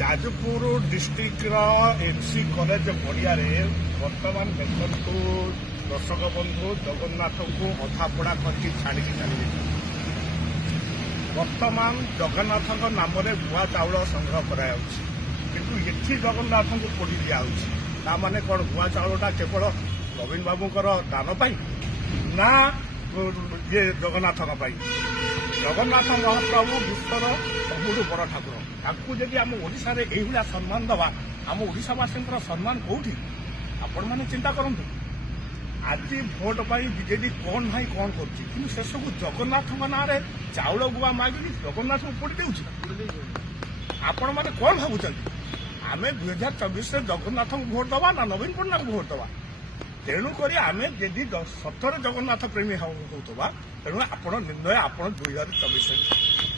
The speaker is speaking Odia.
ଯାଜପୁର ଡିଷ୍ଟ୍ରିକ୍ଟର ଏନ୍ସି କଲେଜ ପଡ଼ିଆରେ ବର୍ତ୍ତମାନ ଦେଖନ୍ତୁ ଦର୍ଶକ ବନ୍ଧୁ ଜଗନ୍ନାଥଙ୍କୁ ଅଧାପୋଡ଼ା କରିକି ଛାଡ଼ିକି ଚାଲିଯାଇଛନ୍ତି। ବର୍ତ୍ତମାନ ଜଗନ୍ନାଥଙ୍କ ନାମରେ ଭୁଆ ଚାଉଳ ସଂଗ୍ରହ କରାଯାଉଛି, କିନ୍ତୁ ଏଠି ଜଗନ୍ନାଥଙ୍କୁ ପୋଡ଼ି ଦିଆଯାଉଛି। ତାମାନେ କ'ଣ ଭୁଆ ଚାଉଳଟା କେବଳ ନବୀନ ବାବୁଙ୍କର ଦାନ ପାଇଁ ନା ଜଗନ୍ନାଥଙ୍କ ପାଇଁ? ଜଗନ୍ନାଥ ମହାପ୍ରଭୁ ବିଶ୍ୱର ସବୁଠୁ ବଡ଼ ଠାକୁର, ତାଙ୍କୁ ଯଦି ଆମ ଓଡ଼ିଶାରେ ଏଇଭଳିଆ ସମ୍ମାନ ଦେବା, ଆମ ଓଡ଼ିଶାବାସୀଙ୍କର ସମ୍ମାନ କୋଉଠି? ଆପଣମାନେ ଚିନ୍ତା କରନ୍ତୁ। ଆଜି ଭୋଟ ପାଇଁ ବିଜେଡି କ'ଣ ନାହିଁ କ'ଣ କରୁଛି, କିନ୍ତୁ ସେସବୁ ଜଗନ୍ନାଥଙ୍କ ନାଁରେ ଚାଉଳ ଗୁଆ ମାଗିକି ଜଗନ୍ନାଥଙ୍କୁ ପୋଡ଼ି ଦେଉଛି। ଆପଣମାନେ କ'ଣ ଭାବୁଛନ୍ତି? ଆମେ 2024ରେ ଜଗନ୍ନାଥଙ୍କୁ ଭୋଟ ଦେବା ନା ନବୀନ ପଟ୍ଟନାୟକଙ୍କୁ ଭୋଟ ଦେବା? ତେଣୁକରି ଆମେ ଯଦି ସତରେ ଜଗନ୍ନାଥ ପ୍ରେମୀ ହେଉଥିବା, ତେଣୁ ଆପଣ ନିର୍ଣ୍ଣୟ ଆପଣ 2024